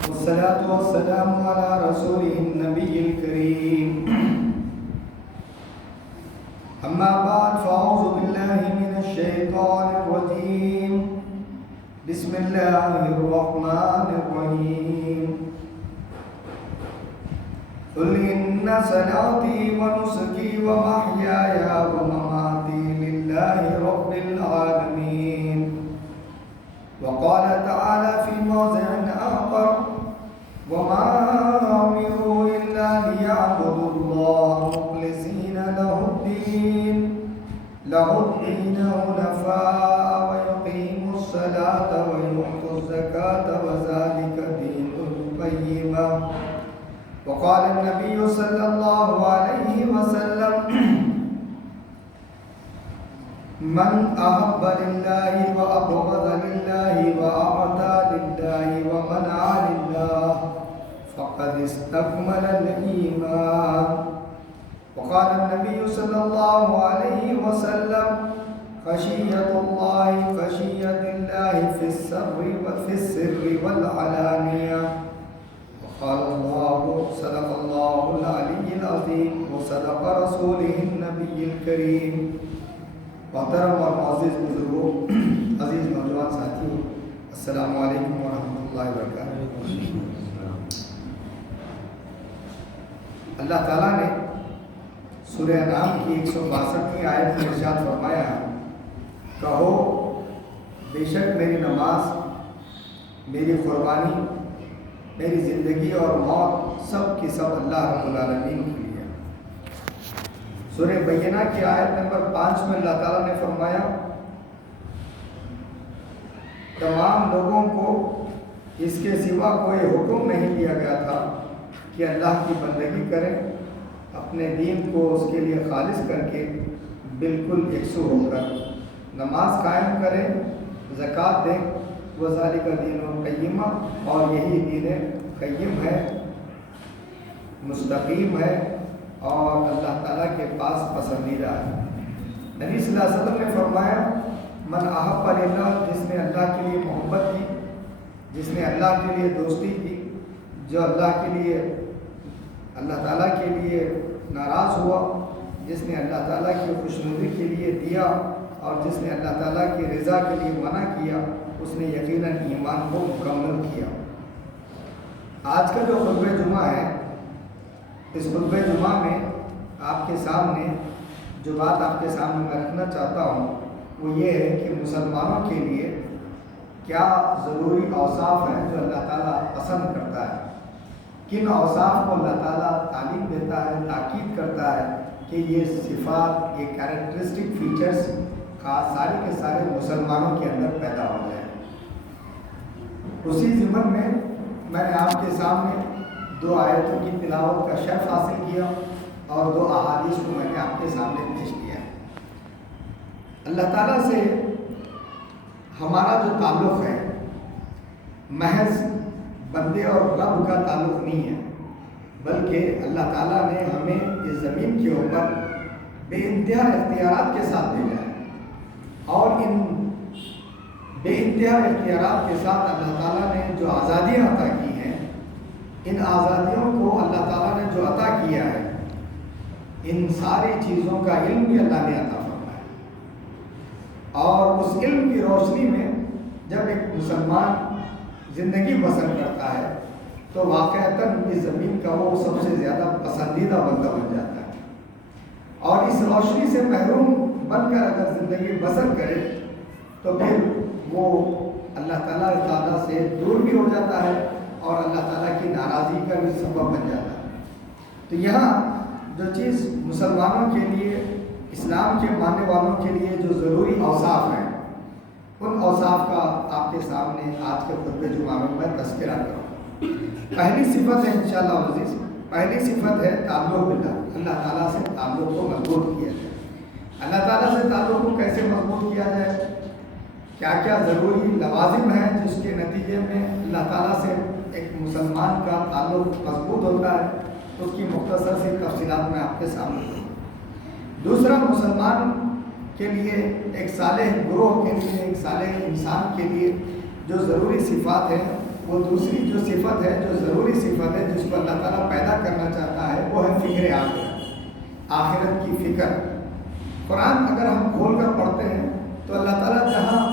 والصلاة والسلام على رسوله النبي الكريم. أما بعد فأعوذ بالله من الشيطان الرجيم. بسم الله الرحمن الرحيم. قل إن صلاتي ونسكي ومحياي ومماتي لله رب العالمين. وقال تعالى في موضع آخر: وما أمروا إلا ليعبدوا الله مخلصين له الدين حنفاء ويقيموا الصلاة ويؤتوا الزكاة وذلك دين القيمة. وقال النبي صلى الله عليه وسلم: من أحب لله وأبغض لله وأعطى لله ومنع لله فقد استكمل الإيمان. وقال النبي صلى الله عليه وسلم: خشية الله في السر والعلانية. وقال الله: صدق الله العلي العظيم وصدق رسوله النبي الكريم. محترم اور معزز بزرگوں، عزیز نوجوان ساتھیوں، السلام علیکم ورحمۃ اللہ وبرکاتہ۔ اللہ تعالیٰ نے سورہ انعام کی 162ویں آیت میں ارشاد فرمایا: کہو بے شک میری نماز، میری قربانی، میری زندگی اور موت سب کی سب اللہ رب العالمین کی۔ سورہ بینہ کی آیت نمبر 5 میں اللہ تعالیٰ نے فرمایا: تمام لوگوں کو اس کے سوا کوئی حکم نہیں دیا گیا تھا کہ اللہ کی بندگی کریں، اپنے دین کو اس کے لیے خالص کر کے بالکل یکسو ہو کر نماز قائم کریں، زکوٰۃ دیں، وذالک دین القیمہ، اور یہی دین قیم ہے، مستقیم ہے اور اللہ تعالیٰ کے پاس پسندیدہ ہے۔ نبی صلی اللہ علیہ وسلم نے فرمایا: من احب للہ، جس نے اللہ کے لیے محبت کی، جس نے اللہ کے لیے دوستی کی، جو اللہ تعالیٰ کے لیے ناراض ہوا، جس نے اللہ تعالیٰ کی خوشنودی کے لیے دیا اور جس نے اللہ تعالیٰ کی رضا کے لیے منع کیا، اس نے یقیناً ایمان کو مکمل کیا۔ آج کا جو خطبہ جمعہ ہے، اس خطبہ جمعہ میں آپ کے سامنے جو بات آپ کے سامنے میں رکھنا چاہتا ہوں وہ یہ ہے کہ مسلمانوں کے لیے کیا ضروری اوصاف ہیں جو اللہ تعالیٰ پسند کرتا ہے، کن اوصاف کو اللہ تعالیٰ تعلیم دیتا ہے، تاکید کرتا ہے کہ یہ صفات، یہ کیریکٹرسٹک فیچرز سارے کے سارے مسلمانوں کے اندر پیدا ہو جائیں۔ اسی ضمن میں نے آپ کے سامنے 2 آیتوں کی تلاوت کا شرف حاصل کیا اور 2 احادیث کو میں نے آپ کے سامنے پیش کیا۔ اللہ تعالیٰ سے ہمارا جو تعلق ہے محض بندے اور رب کا تعلق نہیں ہے، بلکہ اللہ تعالیٰ نے ہمیں اس زمین کے اوپر بے انتہا اختیارات کے ساتھ بھیجا ہے، اور ان بے انتہا اختیارات کے ساتھ اللہ تعالیٰ نے جو آزادیاں عطا کی ہیں، ان آزادیوں کو اللہ تعالیٰ نے جو عطا کیا ہے، ان ساری چیزوں کا علم بھی اللہ نے عطا فرمایا، اور اس علم کی روشنی میں جب ایک مسلمان زندگی بسر کرتا ہے تو واقعتاً اس زمین کا وہ سب سے زیادہ پسندیدہ بندہ بن جاتا ہے، اور اس روشنی سے محروم بن کر اگر زندگی بسر کرے تو پھر وہ اللہ تعالیٰ سے دور بھی ہو جاتا ہے اور اللہ تعالیٰ کی ناراضی کا بھی سبب بن جاتا ہے۔ تو یہاں جو چیز مسلمانوں کے لیے، اسلام کے ماننے والوں کے لیے جو ضروری اوصاف ہیں، ان اوصاف کا آپ کے سامنے آج کے خطبہ جمعہ میں تذکرہ کروں۔ پہلی صفت ہے انشاءاللہ عزیز، پہلی صفت ہے تعلق باللہ، اللہ تعالیٰ سے تعلق کو مضبوط کیا جائے۔ اللہ تعالیٰ سے تعلق کو کیسے مضبوط کیا جائے، کیا کیا ضروری لوازم ہیں جس کے نتیجے میں اللہ تعالیٰ سے ایک مسلمان کا تعلق مضبوط ہوتا ہے، اس کی مختصر سی تفصیلات میں آپ کے سامنے دوں۔ دوسرا، مسلمان کے لیے، ایک صالح گروہ کے لیے، ایک صالح انسان کے لیے جو ضروری صفات ہیں وہ دوسری جو صفت ہے جو ضروری صفت ہے جس کو اللہ تعالیٰ پیدا کرنا چاہتا ہے وہ ہے فکر آخرت، آخرت کی فکر۔ قرآن اگر ہم کھول کر پڑھتے ہیں تو اللہ تعالیٰ جہاں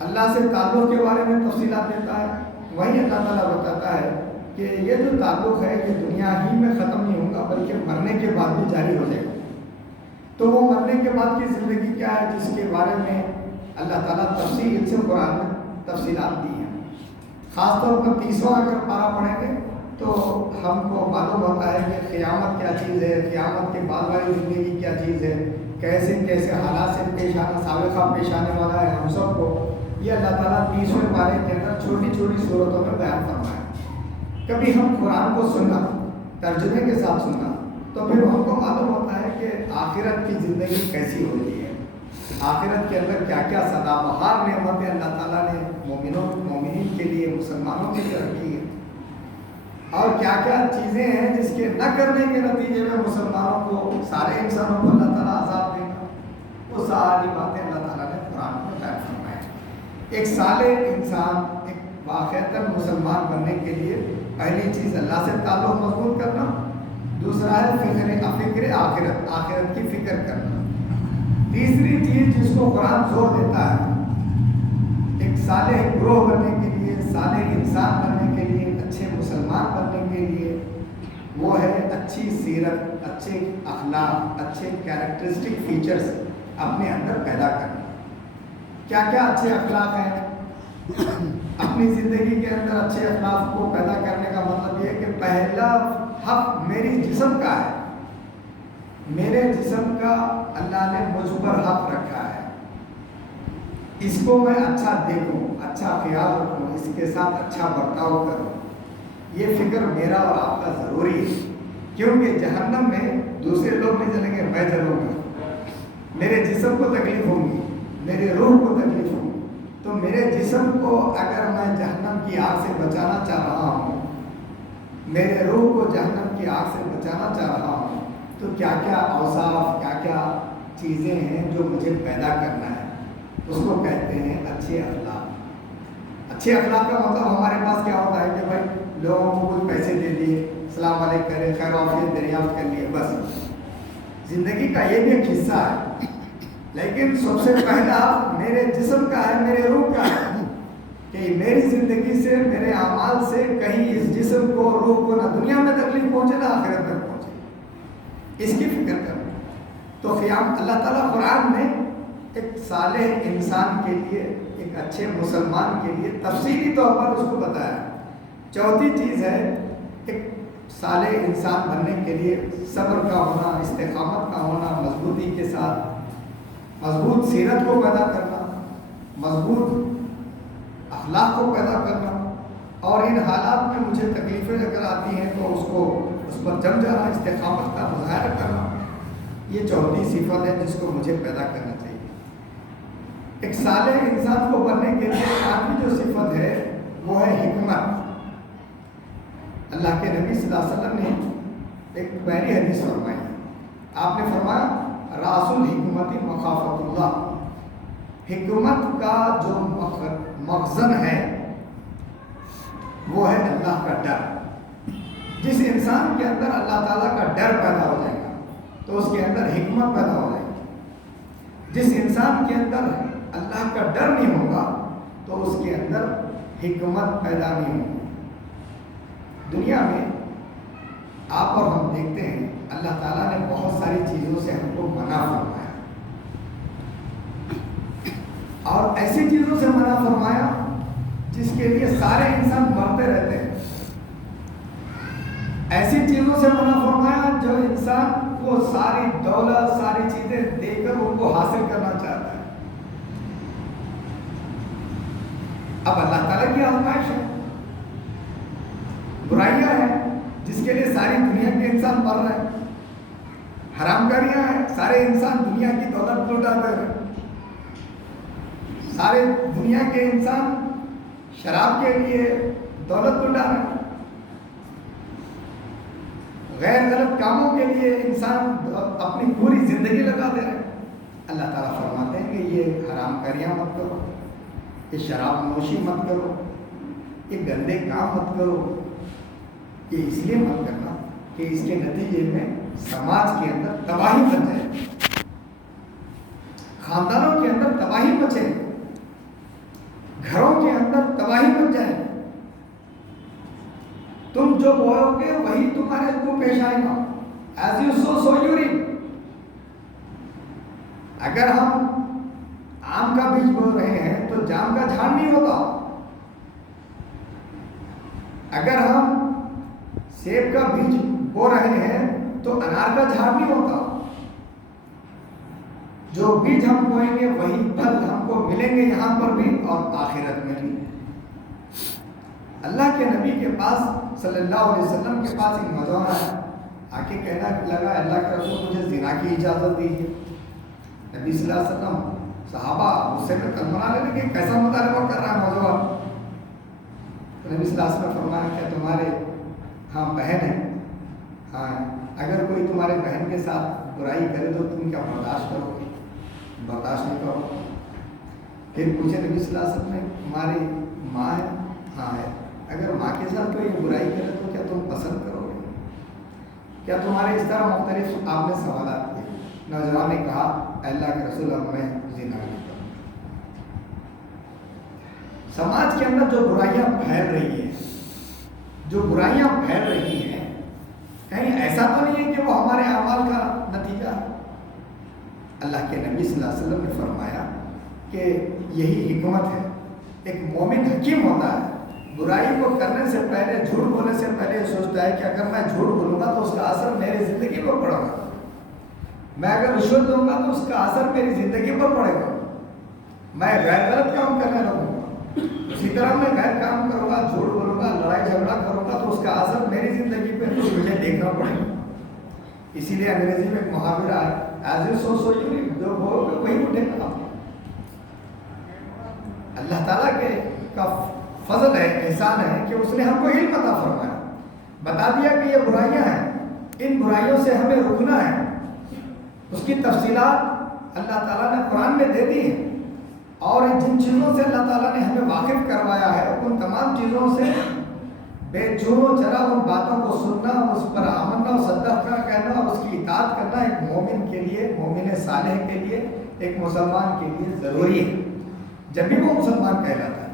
اللہ سے تعلق کے بارے میں تفصیلات دیتا ہے وہیں اللہ تعالیٰ بتاتا ہے کہ یہ جو تعلق ہے یہ دنیا ہی میں ختم نہیں ہوگا بلکہ مرنے کے بعد بھی جاری ہو جائے گا۔ تو وہ مرنے کے بعد کی زندگی کیا ہے جس کے بارے میں اللہ تعالیٰ تفصیل سے قرآن میں تفصیلات دی ہیں۔ خاص طور پر 30واں اگر پارہ پڑھیں گے تو ہم کو معلوم ہوتا ہے کہ قیامت کیا چیز ہے، قیامت کے بعد والی زندگی کیا چیز ہے، کیسے کیسے حالات سے پیش آنا سابقہ پیش آنے والا ہے ہم سب کو۔ یہ اللہ تعالیٰ 30ویں پارے کے اندر چھوٹی چھوٹی صورتوں میں بیان فرمایا۔ کبھی ہم قرآن کو سننا ترجمے کے ساتھ سننا تو پھر ہم کو معلوم ہوتا ہے کہ آخرت کی زندگی کیسی ہوتی ہے، آخرت کے اندر کیا کیا سدا بہار نعمتیں اللہ تعالیٰ نے مومنین کے لیے مسلمانوں کے لیے رکھی ہیں، اور کیا کیا چیزیں ہیں جس کے نہ کرنے کے نتیجے میں مسلمانوں کو سارے انسانوں کو اللہ تعالیٰ عذاب دے گا۔ وہ ساری باتیں اللہ تعالیٰ نے قرآن میں بیان فرمائی۔ ایک صالح انسان ایک واقعتاً مسلمان بننے کے لیے پہلی چیز اللہ سے تعلق مضبوط کرنا، دوسرا ہے فکر آخرت، آخرت کی فکر کرنا، تیسری چیز جس کو قرآن زور دیتا ہے ایک صالح گروہ بننے کے لیے، صالح انسان بننے کے لیے، اچھے مسلمان بننے کے لیے، وہ ہے اچھی سیرت، اچھے اخلاق، اچھے کیریکٹرسٹک فیچرز اپنے اندر پیدا کرنا۔ کیا کیا اچھے اخلاق ہیں؟ اپنی زندگی کے اندر اچھے اخلاق کو پیدا کرنے کا مطلب یہ ہے کہ پہلا حق میری جسم کا ہے، میرے جسم کا اللہ نے مجھ پر حق رکھا ہے، اس کو میں اچھا دیکھوں، اچھا خیال رکھوں، اس کے ساتھ اچھا برتاؤ کروں۔ یہ فکر میرا اور آپ کا ضروری ہے، کیونکہ جہنم میں دوسرے لوگ نہیں جلیں گے، میں جلوں گا، میرے جسم کو تکلیف ہوگی، میرے روح کو تکلیف ہوگی۔ تو میرے جسم کو اگر میں جہنم کی آگ سے بچانا چاہ رہا ہوں، میرے روح کو جہنم کی آگ سے بچانا چاہ رہا ہوں، تو کیا کیا اوصاف، کیا کیا چیزیں ہیں جو مجھے پیدا کرنا ہے، اس کو کہتے ہیں اچھے اخلاق۔ اچھے اخلاق کا مطلب ہمارے پاس کیا ہوتا ہے کہ بھائی لوگوں کو کچھ پیسے دے دیے، السلام علیکم کرے، خیر وعافیت دریافت کر لیے، بس۔ زندگی کا یہ بھی ایک حصہ ہے، لیکن سب سے پہلا میرے جسم کا ہے، میرے روح کا ہے، کہ میری زندگی سے، میرے اعمال سے کہیں اس جسم کو، روح کو نہ دنیا میں تکلیف پہنچے نہ آخرت میں پہنچے، اس کی فکر کرنا۔ تو قیام اللہ تعالیٰ قرآن نے ایک صالح انسان کے لیے، ایک اچھے مسلمان کے لیے تفصیلی طور پر اس کو بتایا۔ چوتھی چیز ہے ایک صالح انسان بننے کے لیے صبر کا ہونا، استقامت کا ہونا، مضبوطی کے ساتھ مضبوط سیرت کو پیدا کرنا، مضبوط اخلاق کو پیدا کرنا، اور ان حالات میں مجھے تکلیفیں اگر آتی ہیں تو اس پر جم جانا، استقامت کا مظاہرہ کرنا، یہ چوتھی صفت ہے جس کو مجھے پیدا کرنا چاہیے۔ ایک صالح انسان کو بننے کے لیے پانچویں جو صفت ہے وہ ہے حکمت۔ اللہ کے نبی صلی اللہ علیہ وسلم نے ایک پیاری حدیث فرمائی، آپ نے فرمایا راس الحکمت مخافت اللہ، حکمت کا جو مخزن ہے وہ ہے اللہ کا ڈر۔ جس انسان کے اندر اللہ تعالیٰ کا ڈر پیدا ہو جائے گا تو اس کے اندر حکمت پیدا ہو جائے گی۔ جس انسان کے اندر اللہ کا ڈر نہیں ہوگا تو اس کے اندر حکمت پیدا نہیں ہوگی۔ دنیا میں آپ اور ہم دیکھتے ہیں اللہ تعالیٰ نے بہت ساری چیزوں سے ہم کو منع فرمایا، اور ایسی چیزوں سے منع فرمایا جس کے لیے سارے انسان مرتے رہتے ہیں، ایسی چیزوں سے منع فرمایا جو انسان کو ساری دولت، ساری چیزیں دے کر ان کو حاصل کرنا چاہتا ہے۔ اب اللہ تعالیٰ کی آزمائش ہے، برائیاں ہیں جس کے لیے ساری دنیا کے انسان مر رہے ہیں، حرام کاریاں ہیں، سارے انسان دنیا کی دولت لوٹاتے ہیں، سارے دنیا کے انسان شراب کے لیے دولت لوٹا رہے ہیں، غیر غلط کاموں کے لیے انسان اپنی پوری زندگی لگا دے رہے ہیں۔ اللہ تعالیٰ فرماتے ہیں کہ یہ حرام کاریاں مت کرو، کہ شراب نوشی مت کرو، یہ گندے کام مت کرو، یہ اس لیے مت کرنا کہ اس کے نتیجے میں سماج کے اندر تباہی مچ جائے، خاندانوں کے اندر تباہی مچے، گھروں کے اندر تباہی مچ جائے۔ تم جو بوؤ گے وہی تمہارے کو پیش آئے گا۔ As you sow so you reap. اگر ہم آم کا بیج بو رہے ہیں تو جام کا جھاڑ نہیں ہوتا، اگر ہم سیب کا بیج بو رہے ہیں تو انار کا جھاڑ نہیں ہوتا۔ جو بیج ہم بوئیں گے وہی پھل ہم کو ملیں گے یہاں پر بھی اور آخرت میں بھی۔ اللہ کے نبی کے پاس صلی اللہ علیہ وسلم کے پاس ایک نوجوان آیا، آ کے کہنا لگا اللہ کے رسول مجھے زنا کی اجازت دیجیے۔ نبی صلی اللہ علیہ وسلم صحابہ غصے میں کلمہ لینے کہ کیسا مطالبہ کر رہا ہے نوجوان؟ تو نبی صلی اللہ علیہ وسلم نے فرمایا کہ تمہارے ہاں بہن ہے، ہاں اگر کوئی تمہارے بہن کے ساتھ برائی کرے تو تم کیا برداشت کرو گے؟ برداشت نہیں کرو۔ پھر پوچھے نبی صلی اللہ علیہ وسلم نے تمہاری ماں ہے؟ ہاں ہے۔ اگر ماں کے ساتھ کوئی برائی کرے تو کیا تم پسند کرو گے؟ کیا تمہارے اس طرح مختلف آپ نے سوالات کیے۔ نوجوان نے کہا اللہ کے رسول اب میں زنا نہیں کروں۔ سماج کے اندر جو برائیاں پھیل رہی ہیں، جو برائیاں پھیل رہی ہیں، کہیں ایسا تو نہیں ہے کہ وہ ہمارے اعمال کا نتیجہ ہے۔ اللہ کے نبی صلی اللہ علیہ وسلم نے فرمایا کہ یہی حکمت ہے۔ ایک مومن حکیم ہوتا ہے، برائی کو کرنے سے پہلے، جھوٹ بولنے سے پہلے یہ سوچتا ہے کہ اگر میں جھوٹ بولوں گا تو اس کا اثر میری زندگی پر پڑے گا، میں اگر رشوت دوں گا تو اس کا اثر میری زندگی پر پڑے گا، میں غیر غلط کام کرنے لگوں گا، اسی طرح میں غیر کام کروں گا، جھوٹ بولوں گا، لڑائی جھگڑا کروں گا تو اس کا اثر میری زندگی پہ مجھے دیکھنا پڑے گا۔ اسی لیے انگریزی میں ایک محاورہ ہے as you sow so you reap, جو بولو گے وہی اٹھے گا۔ اللہ تعالیٰ کے کا فضل ہے، احسان ہے کہ اس نے ہم کو علم عطا فرمایا، بتا دیا کہ یہ برائیاں ہیں، ان برائیوں سے ہمیں رکنا ہے۔ اس کی تفصیلات اللہ تعالیٰ نے قرآن میں دے دی ہیں، اور جن چیزوں سے اللہ تعالیٰ نے ہمیں واقف کروایا ہے ان تمام چیزوں سے بے چون و چرا ان باتوں کو سننا، اس پر آمنا و صدقہ کہنا اور اس کی اطاعت کرنا ایک مومن کے لیے، مومن صالح کے لیے، ایک مسلمان کے لیے ضروری ہے۔ جب بھی وہ مسلمان کہلاتا ہے۔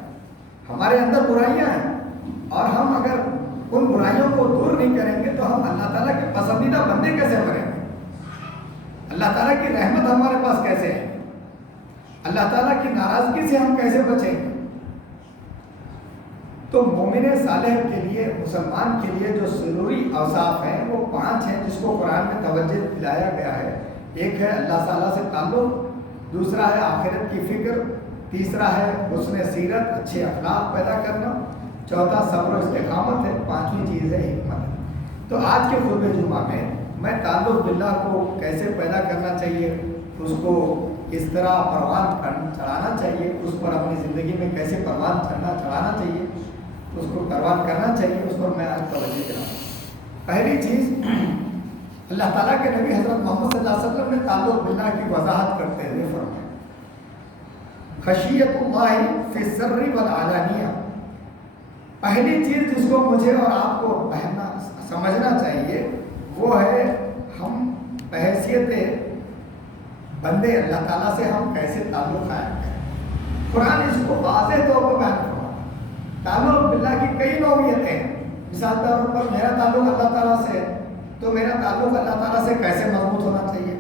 ہمارے اندر برائیاں ہیں اور ہم اگر ان برائیوں کو دور نہیں کریں گے تو ہم اللہ تعالیٰ کے پسندیدہ بندے کیسے بنیں گے؟ اللہ تعالیٰ کی رحمت ہمارے پاس کیسے ہے؟ اللہ تعالیٰ کی ناراضگی سے ہم کیسے بچیں گے؟ تو مومن صالح کے لیے، مسلمان کے لیے جو ضروری اوصاف ہیں وہ 5 ہیں جس کو قرآن میں توجہ دلایا گیا ہے۔ ایک ہے اللہ تعالیٰ سے تعلق، دوسرا ہے آخرت کی فکر، تیسرا ہے حسن سیرت، اچھے اخلاق پیدا کرنا، چوتھا صبر و استقامت ہے، 5ویں چیز ہے حکمت۔ تو آج کے خطبہ جمعہ میں تعلق باللہ کو کیسے پیدا کرنا چاہیے، اس کو کس طرح پروان چڑھانا چاہیے، اس پر اپنی زندگی میں کیسے پروان چڑھانا چاہیے، اس کو پروان کرنا چاہیے، اس پر میں آج توجہ دلاؤں۔ پہلی چیز، اللہ تعالیٰ کے نبی حضرت محمد صلی اللہ علیہ وسلم نے تعلق باللہ کی وضاحت کرتے ہوئے فرمایا خشیت اللہ فی السر والعلانیہ۔ پہلی چیز جس کو مجھے اور آپ کو سمجھنا چاہیے وہ ہے ہم بحیثیت بندے اللہ تعالیٰ سے ہم کیسے تعلق قائم کریں۔ قرآن اس کو واضح طور پر بیان کرتا ہے۔ تعلق باللہ کی کئی نوعیتیں ہیں۔ مثال طور پر میرا تعلق اللہ تعالیٰ سے ہے تو میرا تعلق اللہ تعالیٰ سے کیسے مضبوط ہونا چاہیے۔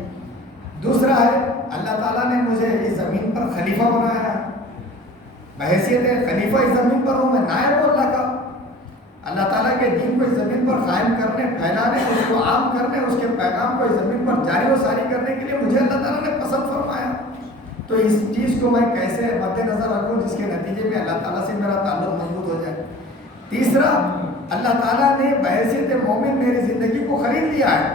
دوسرا ہے اللہ تعالیٰ نے مجھے اس زمین پر خلیفہ بنایا ہے، بحیثیت خلیفہ اس زمین پر ہوں، میں نائب ہوں اللہ کا۔ اللہ تعالیٰ کے دین کو اس زمین پر قائم کرنے، پھیلانے، اس کو عام کرنے، اس کے پیغام کو اس زمین پر جاری و ساری کرنے کے لیے مجھے اللہ تعالیٰ نے پسند فرمایا۔ تو اس چیز کو میں کیسے مد نظر رکھوں جس کے نتیجے میں اللہ تعالیٰ سے میرا تعلق مضبوط ہو جائے۔ تیسرا، اللہ تعالیٰ نے بحیثیت مومن میری زندگی کو خرید لیا ہے۔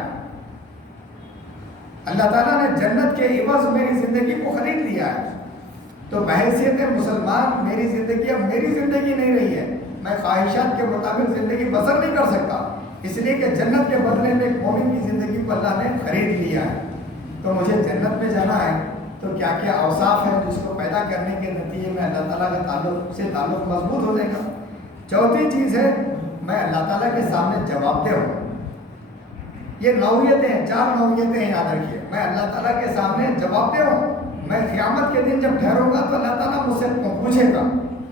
اللہ تعالیٰ نے جنت کے عوض میری زندگی کو خرید لیا ہے۔ تو بحیثیت مسلمان میری زندگی اب میری زندگی نہیں رہی ہے، میں خواہشات کے مطابق زندگی بسر نہیں کر سکتا، اس لیے کہ جنت کے بدلے میں ایک مومن کی زندگی کو اللہ نے خرید لیا ہے۔ تو مجھے جنت میں جانا ہے تو کیا کیا اوصاف ہیں جس کو پیدا کرنے کے نتیجے میں اللہ تعالیٰ کا تعلق مضبوط ہو جائے گا۔ چوتھی چیز ہے میں اللہ تعالیٰ کے سامنے جواب دہ ہوں۔ یہ نوعیتیں 4 نوعیتیں یاد رکھیے، میں اللہ تعالیٰ کے سامنے جواب دہ ہوں۔ میں قیامت کے دن جب ٹھہروں گا تو اللہ تعالیٰ مجھ سے پوچھے گا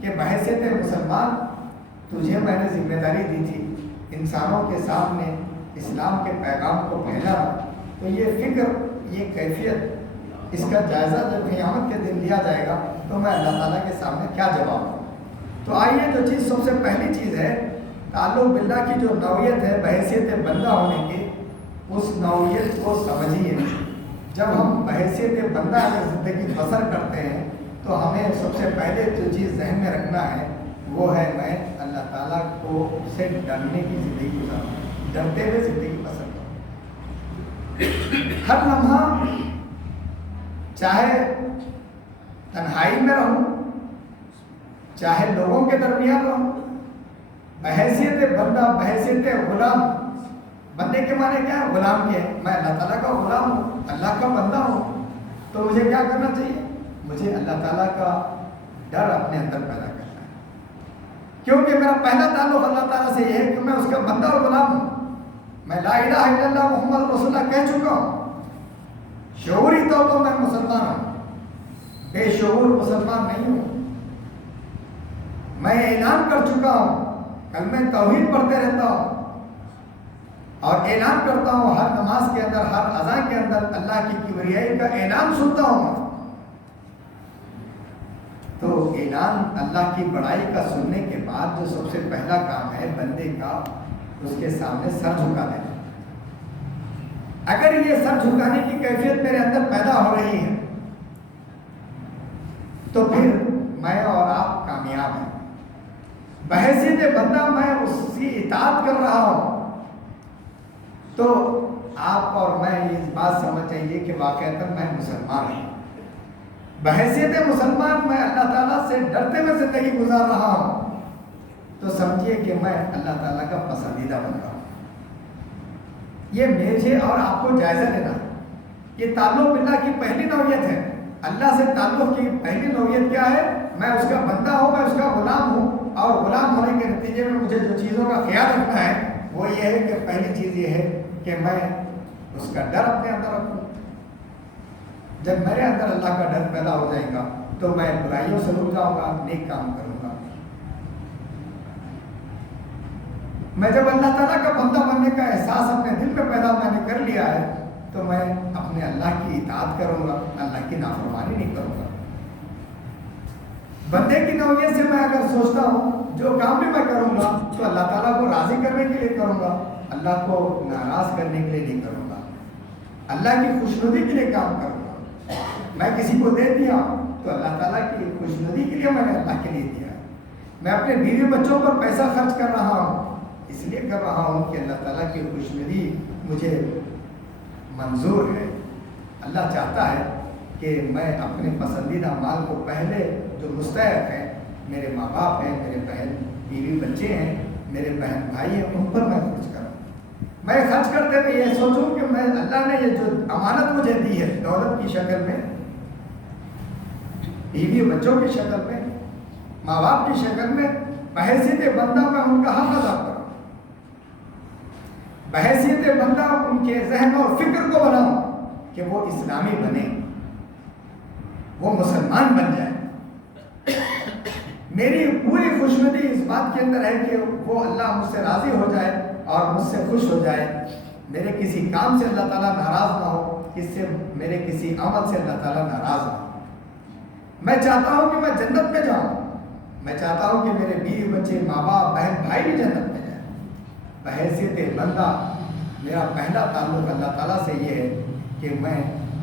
کہ بحیثیت مسلمان تجھے میں نے ذمہ داری دی تھی انسانوں کے سامنے اسلام کے پیغام کو پھیلانا، تو یہ فکر، یہ کیفیت، اس کا جائزہ جب قیامت کے دن لیا جائے گا تو میں اللہ تعالیٰ کے سامنے کیا جواب دوں۔ تو آئیے جو چیز سب سے پہلی چیز ہے تعلق باللہ کی جو نوعیت ہے بحیثیت بندہ ہونے کی، اس نوعیت کو سمجھیے۔ جب ہم بحیثیت بندہ اگر زندگی بسر کرتے ہیں تو ہمیں سب سے پہلے جو چیز ذہن میں رکھنا ہے وہ ہے میں اللہ تعالیٰ کو سے ڈرنے کی زندگی گزاروں، ڈرتے ہوئے زندگی بسر کروں۔ ہر لمحہ چاہے تنہائی میں رہوں، چاہے لوگوں کے درمیان رہوں، بحیثیت بندہ، بحیثیت غلام۔ بندے کے معنی کیا ہے؟ غلام کے، میں اللہ تعالیٰ کا غلام ہوں، اللہ کا بندہ ہوں، تو مجھے کیا کرنا چاہیے؟ مجھے اللہ تعالیٰ کا ڈر اپنے اندر پیدا کرنا ہے، کیونکہ میرا پہلا تعلق اللہ تعالیٰ سے یہ ہے کہ میں اس کا بندہ اور غلام ہوں۔ میں لا الہ الا اللہ محمد رسول اللہ کہہ چکا ہوں، شعوری طور پر میں مسلمان ہوں، بے شعور مسلمان نہیں ہوں۔ میں اعلان کر چکا ہوں، کلمہ توحید پڑھتے رہتا ہوں اور اعلان کرتا ہوں ہر نماز کے اندر، ہر اذان کے اندر اللہ کی کبریائی کا اعلان سنتا ہوں۔ تو اعلان اللہ کی بڑائی کا سننے کے بعد جو سب سے پہلا کام ہے بندے کا، اس کے سامنے سر جھکا دینا۔ اگر یہ سر جھکانے کی کیفیت میرے اندر پیدا ہو رہی ہے تو پھر میں اور آپ کامیاب ہیں۔ بحیثیت بندہ میں اس کی اطاعت کر رہا ہوں تو آپ اور میں یہ بات سمجھ چاہیے کہ واقعتاً میں مسلمان ہوں۔ بحیثیت مسلمان میں اللہ تعالیٰ سے ڈرتے ہوئے زندگی گزار رہا ہوں تو سمجھیے کہ میں اللہ تعالیٰ کا پسندیدہ بن رہا ہوں۔ یہ مجھے اور آپ کو جائزہ لینا ہے۔ یہ تعلق باللہ کی پہلی نوعیت ہے۔ اللہ سے تعلق کی پہلی نوعیت کیا ہے؟ میں اس کا بندہ ہوں، میں اس کا غلام ہوں، اور غلام ہونے کے نتیجے میں مجھے جو چیزوں کا خیال رکھنا ہے وہ یہ ہے کہ پہلی چیز یہ ہے کہ میں اس کا ڈر اپنے اندر رکھوں۔ جب میرے اندر اللہ کا ڈر پیدا ہو جائے گا تو میں برائیوں سے رک جاؤں گا، نیک کام کروں گا۔ میں جب اللہ تعالیٰ کا بندہ بننے کا احساس اپنے دل میں پیدا میں نے کر لیا ہے تو میں اپنے اللہ کی اطاعت کروں گا، اللہ کی نافرمانی نہیں کروں گا۔ بندے کی نوعیت سے میں اگر سوچتا ہوں جو کام بھی میں کروں گا تو اللہ تعالیٰ کو راضی کرنے کے لیے کروں گا، اللہ کو ناراض کرنے کے لیے نہیں کروں گا، اللہ کی خوشنودی کے لیے کام کروں گا۔ میں کسی کو دے دیا تو اللہ تعالیٰ کی خوشنودی کے لیے میں نے اللہ کے لیے دیا ہے۔ میں اپنے بیوی بچوں پر پیسہ خرچ کر رہا ہوں، اس لیے کر رہا ہوں کہ اللہ تعالیٰ کی خوشنودی مجھے منظور ہے۔ اللہ چاہتا ہے کہ میں اپنے پسندیدہ مال کو پہلے جو مستحق ہیں، میرے ماں باپ ہیں، میرے بہن بیوی بچے ہیں، میرے بہن بھائی ہیں، ان پر میں خرچ کروں۔ میں خرچ کرتے ہوئے یہ سوچوں کہ میں اللہ نے یہ جو امانت مجھے دی ہے دولت کی شکل میں، بیوی بچوں کی شکل میں، ماں باپ کی شکل میں، بحیثیت بندہ میں ان کا حق ادا کروں۔ بحیثیت بندہ ان کے ذہن اور فکر کو بناؤں کہ وہ اسلامی بنے، وہ مسلمان بن جائے۔ میری پوری خوشنودی اس بات کے اندر ہے کہ وہ اللہ مجھ سے راضی ہو جائے اور مجھ سے خوش ہو جائے، میرے کسی کام سے اللہ تعالیٰ ناراض نہ ہو، اس سے میرے کسی عمل سے اللہ تعالیٰ ناراض نہ ہو۔ میں چاہتا ہوں کہ میں جنت میں جاؤں، میں چاہتا ہوں کہ میرے بیوی بچے ماں باپ بہن بھائی بھی جنت میں جائیں۔ بحیثیت بندہ میرا پہلا تعلق اللہ تعالیٰ سے یہ ہے کہ میں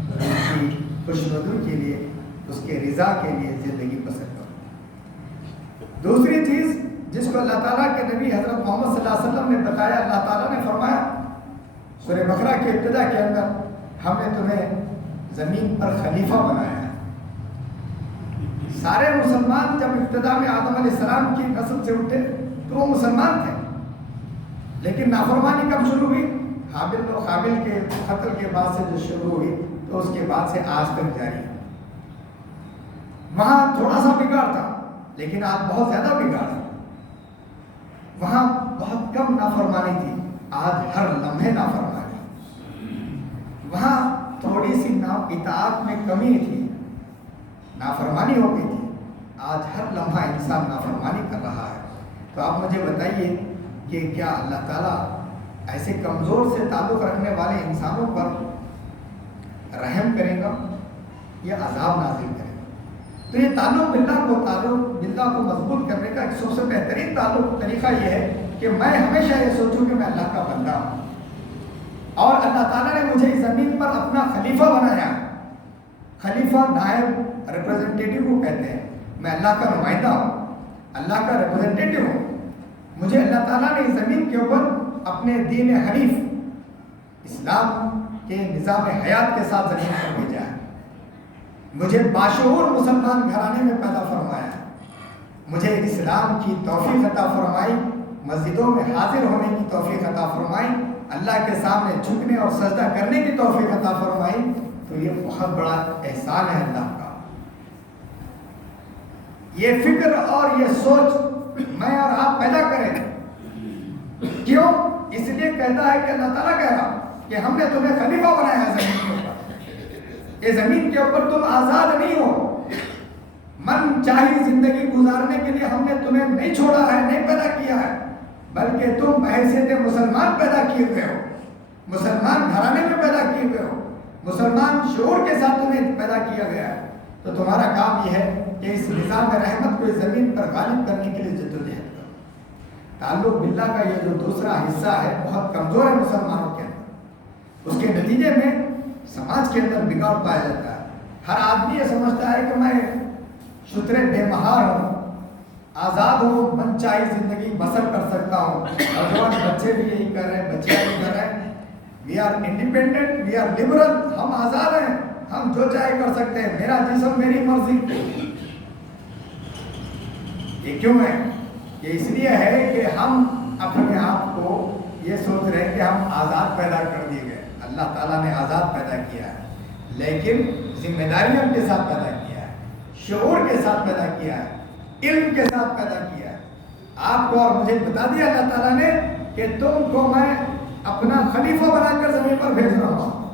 اس کی خوشنودی کے لیے، اس کے رضا کے لیے زندگی بسر کروں۔ دوسری چیز جس کو اللہ تعالیٰ کے نبی حضرت محمد صلی اللہ علیہ وسلم نے بتایا، اللہ تعالیٰ نے فرمایا سورہ بقرہ کے ابتدا کے اندر، ہم نے تمہیں زمین پر خلیفہ بنایا ہے۔ سارے مسلمان جب ابتدا میں آدم علیہ السلام کی نسل سے اٹھے تو وہ مسلمان تھے، لیکن نافرمانی کب شروع ہوئی؟ حابل و قابل کے قتل کے بعد سے جو شروع ہوئی تو اس کے بعد سے آج تک جاری ہے۔ وہاں تھوڑا سا بگاڑ تھا لیکن آج بہت زیادہ بگاڑ ہے. وہاں بہت کم نافرمانی تھی، آج ہر لمحے نافرمانی. وہاں تھوڑی سی اطاعت میں کمی تھی، نافرمانی ہو گئی تھی، آج ہر لمحہ انسان نافرمانی کر رہا ہے. تو آپ مجھے بتائیے کہ کیا اللہ تعالیٰ ایسے کمزور سے تعلق رکھنے والے انسانوں پر رحم کرے گا یا عذاب نازل کرے گا؟ تو یہ تعلق باللہ کو مضبوط کرنے کا ایک سب سے بہترین طریقہ یہ ہے کہ میں ہمیشہ یہ سوچوں کہ میں اللہ کا بندہ ہوں اور اللہ تعالیٰ نے مجھے اس زمین پر اپنا خلیفہ بنایا. خلیفہ نائب ریپرزنٹیٹیو کو کہتے ہیں. میں اللہ کا نمائندہ ہوں، اللہ کا ریپرزنٹیٹیو ہوں. مجھے اللہ تعالیٰ نے اس زمین کے اوپر اپنے دین حنیف اسلام کے نظام حیات کے ساتھ زمین پر بھیجا ہے. مجھے باشعور مسلمان گھرانے میں پیدا فرمایا ہے. مجھے اسلام کی توفیق عطا فرمائی، مسجدوں میں حاضر ہونے کی توفیق عطا فرمائی، اللہ کے سامنے جھکنے اور سجدہ کرنے کی توفیق عطا فرمائی. تو یہ بہت بڑا احسان ہے اللہ کا. یہ فکر اور یہ سوچ میں اور آپ پیدا کریں. کیوں؟ اس لیے کہتا ہے کہ اللہ تعالیٰ کہہ رہا کہ ہم نے تمہیں خلیفہ بنایا ہے زمین کے اوپر. یہ زمین کے اوپر تم آزاد نہیں ہو، من چاہی زندگی گزارنے کے لیے ہم نے تمہیں نہیں چھوڑا ہے، نہیں پیدا کیا ہے، بلکہ تم بحیثیت مسلمان پیدا کیے ہوئے ہو، مسلمان گھرانے میں پیدا کیے ہوئے ہو، مسلمان شعور کے ساتھ تمہیں پیدا کیا گیا ہے. تو تمہارا کام یہ ہے کہ اس نظام رحمت کو اس زمین پر غالب کرنے کے لیے جدوجہد کرو. تعلق باللہ کا یہ جو دوسرا حصہ ہے بہت کمزور ہے مسلمانوں کے اندر. اس کے نتیجے میں سماج کے اندر بگاڑ پایا جاتا ہے. ہر آدمی یہ سمجھتا ہے کہ میں شترے بے مہار ہوں، آزاد ہوں، من چاہی زندگی بسر کر سکتا ہوں. نوجوان بچے بھی یہی کر رہے ہیں، بچیاں بھی کر رہے ہیں. We are independent, we are liberal, ہم آزاد ہیں، ہم جو چاہے کر سکتے ہیں، میرا جسم میری مرضی. یہ کیوں ہے؟ یہ اس لیے ہے کہ ہم اپنے آپ کو یہ سوچ رہے ہیں کہ ہم آزاد پیدا کر دیے گئے. اللہ تعالیٰ نے آزاد پیدا کیا ہے لیکن ذمہ داریوں کے ساتھ پیدا کیا ہے، شعور کے ساتھ پیدا کیا ہے، علم کے ساتھ پیدا کیا ہے. آپ کو اور مجھے بتا دیا اللہ تعالیٰ نے کہ تم کو میں اپنا خلیفہ بنا کر زمین پر بھیج رہا ہوں.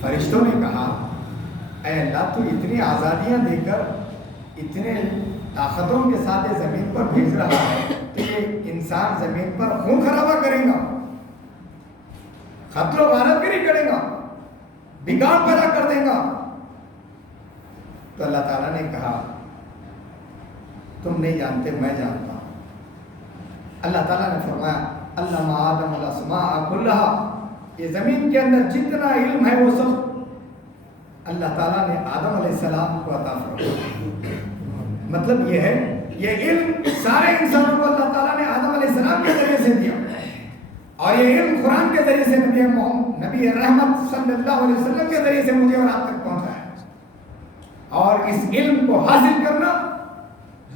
فرشتوں نے کہا اے اللہ تو اتنی آزادیاں دے کر اتنے طاقتوں کے ساتھ یہ زمین پر بھیج رہا ہے کہ یہ انسان زمین پر خون خرابہ کرے گا، قتل و غارت گری کرے گا، بگاڑ پیدا کر دے گا. تو اللہ تعالیٰ نے کہا تم نہیں جانتے، میں جانتا ہوں. اللہ تعالیٰ نے فرمایا علم آدم الاسماء کلہا، یہ زمین کے اندر جتنا علم ہے وہ سب اللہ تعالیٰ نے آدم علیہ السلام کو عطا فرمایا. مطلب یہ ہے یہ علم سارے انسانوں کو اللہ تعالیٰ نے آدم علیہ السلام کے ذریعے سے دیا اور یہ علم قرآن کے ذریعے سے نبی رحمت صلی اللہ علیہ وسلم کے ذریعے سے مجھے اور آپ تک پہنچا ہے. اور اس علم کو حاصل کرنا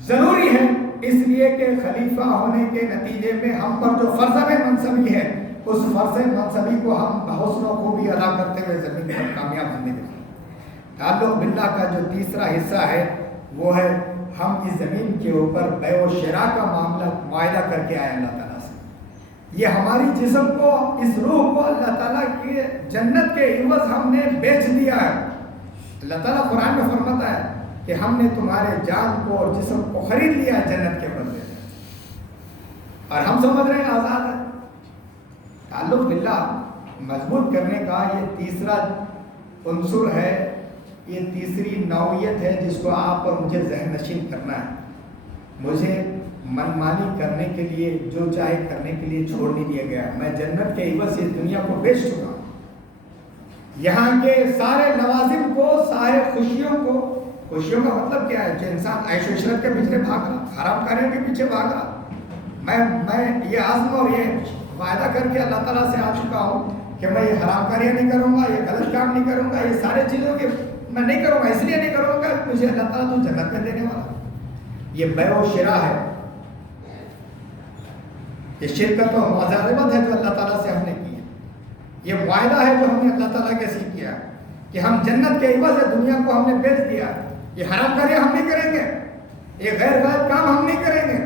ضروری ہے اس لیے کہ خلیفہ ہونے کے نتیجے میں ہم پر جو فرض منصبی ہے اس فرض منصبی کو ہم بحسن و خوبی ادا کرتے ہوئے زمین پر کامیاب زندگی. تعلق باللہ کا جو تیسرا حصہ ہے وہ ہے ہم اس زمین کے اوپر بیع و شراء کا معاہدہ کر کے آئے اللہ تعالیٰ سے. یہ ہماری جسم کو، اس روح کو اللہ تعالیٰ کے جنت کے عوض ہم نے بیچ دیا ہے. اللہ تعالیٰ قرآن میں فرماتا ہے کہ ہم نے تمہارے جان کو اور جسم کو خرید لیا ہے جنت کے بدلے اور ہم سمجھ رہے ہیں آزاد ہے. تعلق باللہ مضبوط کرنے کا یہ تیسرا عنصر ہے، یہ تیسری نوعیت ہے جس کو آپ اور مجھے ذہن نشین کرنا ہے. مجھے منمانی کرنے کے لیے، جو چاہے کرنے کے لیے چھوڑ نہیں دیا گیا. میں جنت کے عوض سے دنیا کو بیچ چکا ہوں. یہاں کے سارے لوازم کو، سارے خوشیوں کو، خوشیوں کا مطلب کیا ہے؟ جو انسان عیش و عشرت کے پیچھے بھاگ رہا، حرام کاریوں کے پیچھے بھاگ رہا. میں یہ عزم اور یہ وعدہ کر کے اللہ تعالیٰ سے آ چکا ہوں کہ میں یہ حرام کاریاں نہیں کروں گا، یہ غلط کام نہیں کروں گا، یہ سارے چیزوں کے میں نہیں کروں گا. اس لیے نہیں کروں گا کہ مجھے اللہ تعالیٰ تو جنت میں دینے والا. یہ بیع و شراء ہے، یہ شرکت و مضاربت ہے جو اللہ تعالیٰ سے ہم نے کی ہے. یہ معاہدہ ہے جو ہم نے اللہ تعالیٰ کے سے کیا کہ ہم جنت کے عوض دنیا کو ہم نے بیچ دیا ہے. یہ حرام کاریاں ہم نہیں کریں گے، یہ غیر غلط کام ہم نہیں کریں گے،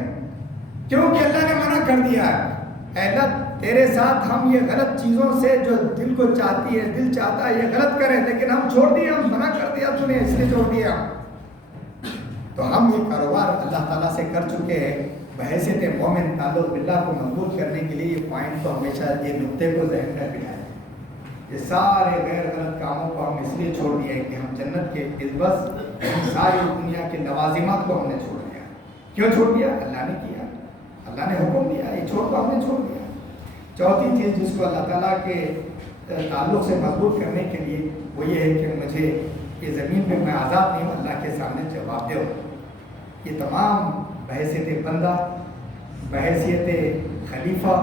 کیونکہ اللہ نے منع کر دیا ہے۔ اے اللہ تیرے ساتھ ہم یہ غلط چیزوں سے جو دل کو چاہتی ہے، دل چاہتا ہے یہ غلط کریں، لیکن ہم چھوڑ دیے، ہم منع کر دیا تو نے اس لیے چھوڑ دیا۔ تو ہم یہ کاروبار اللہ تعالیٰ سے کر چکے ہیں۔ بحیثیت مومن تعلق باللہ کو مضبوط کرنے کے لیے یہ پوائنٹ کو ہمیشہ، یہ نقطے کو ذہن میں بٹھائیں۔ یہ سارے غیر غلط کاموں کو ہم اس لیے چھوڑ دیے کہ ہم جنت کے بس ساری دنیا کے لوازمات کو ہم نے چھوڑ دیا۔ کیوں چھوڑ دیا؟ اللہ نے کیا، اللہ نے حکم دیا، یہ چھوڑ کو ہم نے چھوڑ دیا۔ چوتھی چیز جس کو اللہ تعالیٰ کے تعلق سے مضبوط کرنے کے لیے وہ یہ ہے کہ مجھے یہ زمین پہ میں آزاد نہیں ہوں، اللہ کے سامنے جواب دے۔ یہ تمام بحیثیت بندہ، بحیثیت خلیفہ،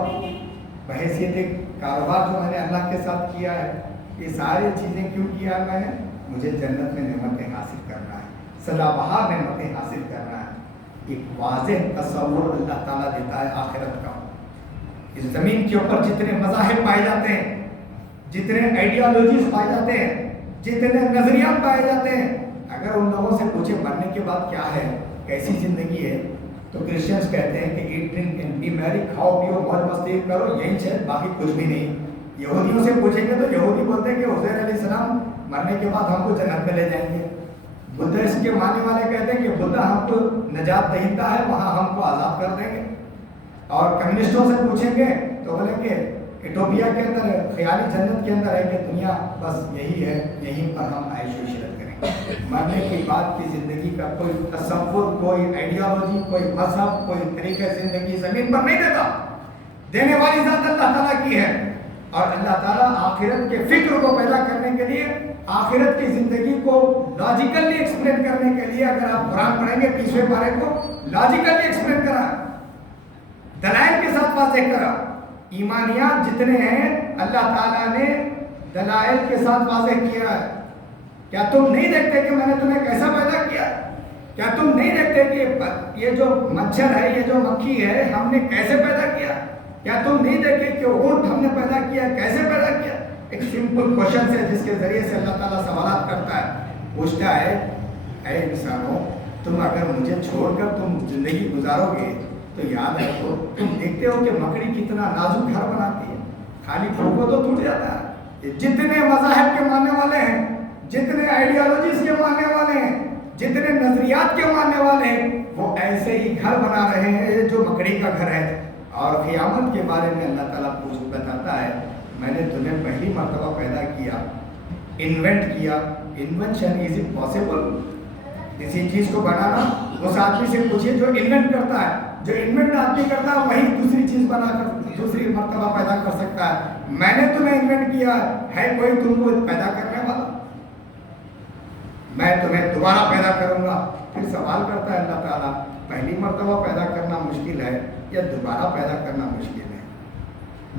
بحیثیت کاروبار جو میں نے اللہ کے ساتھ کیا ہے، یہ ساری چیزیں کیوں کیا ہے میں نے؟ مجھے جنت میں نعمتیں حاصل کرنا ہے، سدا بہار نعمتیں حاصل کرنا ہے۔ ایک واضح تصور اللہ تعالیٰ دیتا ہے آخرت کا۔ اس زمین کے اوپر جتنے مذاہب پائے جاتے ہیں، جتنے آئیڈیالوجیز پائے جاتے ہیں، جتنے نظریات پائے جاتے ہیں، اگر ان لوگوں سے پوچھے مرنے کے بعد کیا ہے، کیسی زندگی ہے، تو کرسچنس کہتے ہیں کہ ایٹ ڈرنک اینڈ بی میری، کھاؤ پیو موج مستی کرو، یہی ہے، باقی کچھ بھی نہیں۔ یہودیوں سے پوچھیں گے تو یہودی بولتے ہیں کہ عزیر علیہ السلام مرنے کے بعد ہم کو جنت میں لے جائیں گے۔ بدھسٹ کے ماننے والے کہتے ہیں کہ بدھا ہم کو نجات دہندہ ہے، وہاں ہم کو آزاد کر دیں گے۔ اور کمیونسٹوں سے پوچھیں گے تو بولیں گے ایٹوپیا کے اندر، خیالی جنت کے اندر ہے کہ دنیا بس یہی ہے، یہیں پر ہم عیش و عشرت کریں گے۔ مرنے کے بعد کی زندگی کا کوئی تصور، کوئی آئیڈیالوجی، کوئی مذہب، کوئی طریقہ زندگی زمین پر نہیں دیتا۔ دینے والی ذات اللہ تعالیٰ کی ہے، اور اللہ تعالیٰ آخرت کے فکر کو پیدا کرنے کے لیے، آخرت کی زندگی کو لاجیکلی ایکسپلین کرنے کے لیے، اگر آپ قرآن پڑھیں گے 30ویں پارے کو، لاجیکلی ایکسپلین کرا، دلائل کے ساتھ واضح کرا۔ ایمانیات جتنے ہیں اللہ تعالیٰ نے دلائل کے ساتھ واضح کیا ہے۔ کیا تم نہیں دیکھتے کہ میں نے تمہیں کیسا پیدا کیا؟ کیا تم نہیں دیکھتے کہ یہ جو مچھر ہے، یہ جو مکھی ہے، ہم نے کیسے پیدا کیا؟ کیا تم نہیں دیکھتے کہ اونٹ ہم نے پیدا کیا، کیسے پیدا کیا؟ ایک سمپل کوشچن ہے جس کے ذریعے سے اللہ تعالیٰ سوالات کرتا ہے، پوچھتا ہے اے انسانوں، تم اگر مجھے چھوڑ کر تم زندگی گزارو گے تو یاد رکھو، تم دیکھتے ہو کہ مکڑی کتنا نازک گھر بناتی ہے، خالی پھونکو تو ٹوٹ جاتا ہے۔ یہ جتنے مذاہب کے ماننے والے ہیں، جتنے آئیڈیالوجیز کے ماننے والے ہیں، جتنے نظریات کے ماننے والے ہیں، وہ ایسے ہی گھر بنا رہے ہیں جو مکڑی کا گھر ہے۔ اور قیامت کے بارے میں اللہ تعالیٰ بتاتا ہے، میں نے تمہیں پہلی مرتبہ پیدا کیا، انوینٹ کیا۔ Invention is it possible? کسی چیز کو بنانا، اس آدمی سے پوچھیے جو انوینٹ کرتا ہے، جو انوینٹ آدمی کرتا ہے وہی دوسری چیز بنا کر دوسری مرتبہ پیدا کر سکتا ہے۔ میں نے تمہیں انوینٹ کیا ہے، کوئی تم کو پیدا کرنے والا؟ میں تمہیں دوبارہ پیدا کروں گا۔ پھر سوال کرتا ہے اللہ تعالیٰ، پہلی مرتبہ پیدا کرنا مشکل ہے یا دوبارہ پیدا کرنا مشکل ہے؟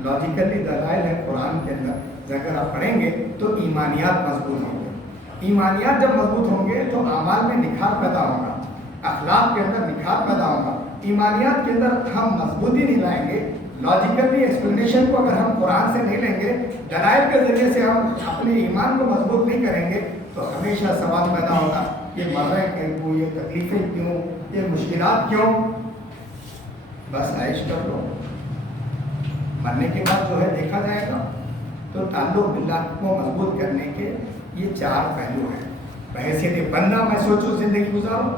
لاجیکلی دلائل ہے قرآن کے اندر، اگر آپ پڑھیں گے تو ایمانیات مضبوط ہوں گے۔ ایمانیات جب مضبوط ہوں گے تو اعمال میں نکھار پیدا ہوگا، اخلاق کے اندر نکھار پیدا ہوگا۔ ایمانیات کے اندر ہم مضبوطی نہیں لائیں گے، لاجیکلی ایکسپلینیشن کو اگر ہم قرآن سے نہیں لیں گے، دلائل کے ذریعے سے ہم اپنے ایمان کو مضبوط نہیں کریں گے، تو ہمیشہ سوال پیدا ہوگا، یہ مرے کیوں، یہ تکلیفیں کیوں، یہ مشکلات کیوں؟ بس عیش کر لو، مرنے کے بعد جو ہے دیکھا جائے گا۔ تو تعلق باللہ کو مضبوط کرنے کے یہ 4 پہلو ہیں۔ بحیثیت بندہ میں سوچوں زندگی گزاروں،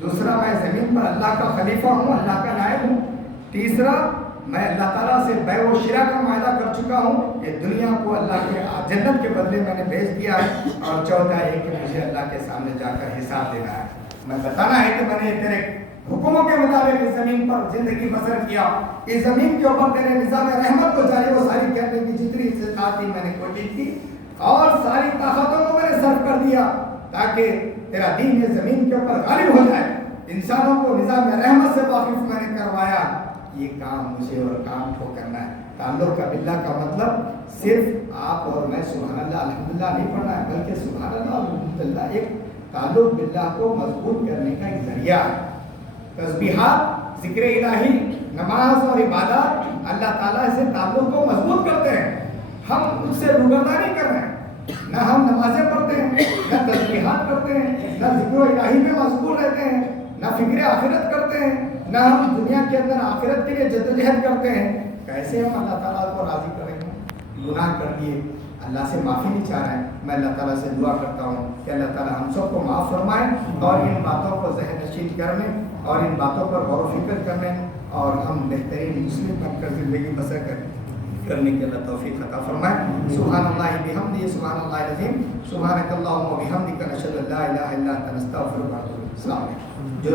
دوسرا میں زمین پر اللہ کا خلیفہ ہوں، اللہ کا نائب ہوں، تیسرا میں اللہ تعالیٰ سے بیع و شراء کا معاہدہ کر چکا ہوں، یہ دنیا کو اللہ کے جنت کے بدلے میں نے بھیج دیا ہے، اور چوتھا یہ کہ مجھے اللہ کے سامنے جا کر حساب دینا ہے، میں بتانا ہے کہ میں نے تیرے حکموں کے مطابق اس زمین پر زندگی بسر کیا، اس زمین کے اوپر تیرے نظام رحمت کو جاری و ساری کرنے کی جتنی استطاعت تھی میں نے کوشش کی، اور ساری طاقتوں کو میں نے صرف کر دیا تاکہ تیرا دین اس زمین کے اوپر غالب ہو جائے، انسانوں کو نظام رحمت سے واقف میں نے کروایا۔ یہ کام مجھے اور کام کو کرنا ہے۔ تعلق باللہ کا مطلب صرف آپ اور میں سبحان اللہ الحمدللہ نہیں پڑھنا ہے، بلکہ سبحان اللہ الحمدللہ ایک تعلق باللہ کو مضبوط کرنے کا ایک ذریعہ ہے۔ تسبیحات، ذکر الہی، نماز اور عبادات اللہ تعالیٰ سے تعلق کو مضبوط کرتے ہیں، ہم اس سے روگردانی کر رہے ہیں۔ نہ ہم نمازیں پڑھتے ہیں، نہ تسبیحات کرتے ہیں، نہ ذکر الہی میں مشغول رہتے ہیں، نہ فکر آخرت کرتے ہیں، نہ ہم دنیا کے اندر آخرت کے لیے جدوجہد کرتے ہیں، کیسے ہم اللہ تعالیٰ کو راضی کریں گے؟ گناہ کر دیے، اللہ سے معافی نہیں چاہ رہے ہیں۔ میں اللہ تعالیٰ سے دعا کرتا ہوں کہ اللہ تعالیٰ ہم سب کو معاف فرمائے اور ان باتوں کو ذہن نشین کرنے اور ان باتوں پر غور و فکر کرنے اور ہم بہترین مسلم بن کر زندگی بسر کرنے کے اللہ توفیق عطا فرمائے۔ سبحان اللہ بحمدہ، سبحان اللہ العظیم، سبحانک اللہم و بحمدک، نشہد ان لا الہ الا انت، نستغفرک و نتوب الیک۔ السلام علیکم۔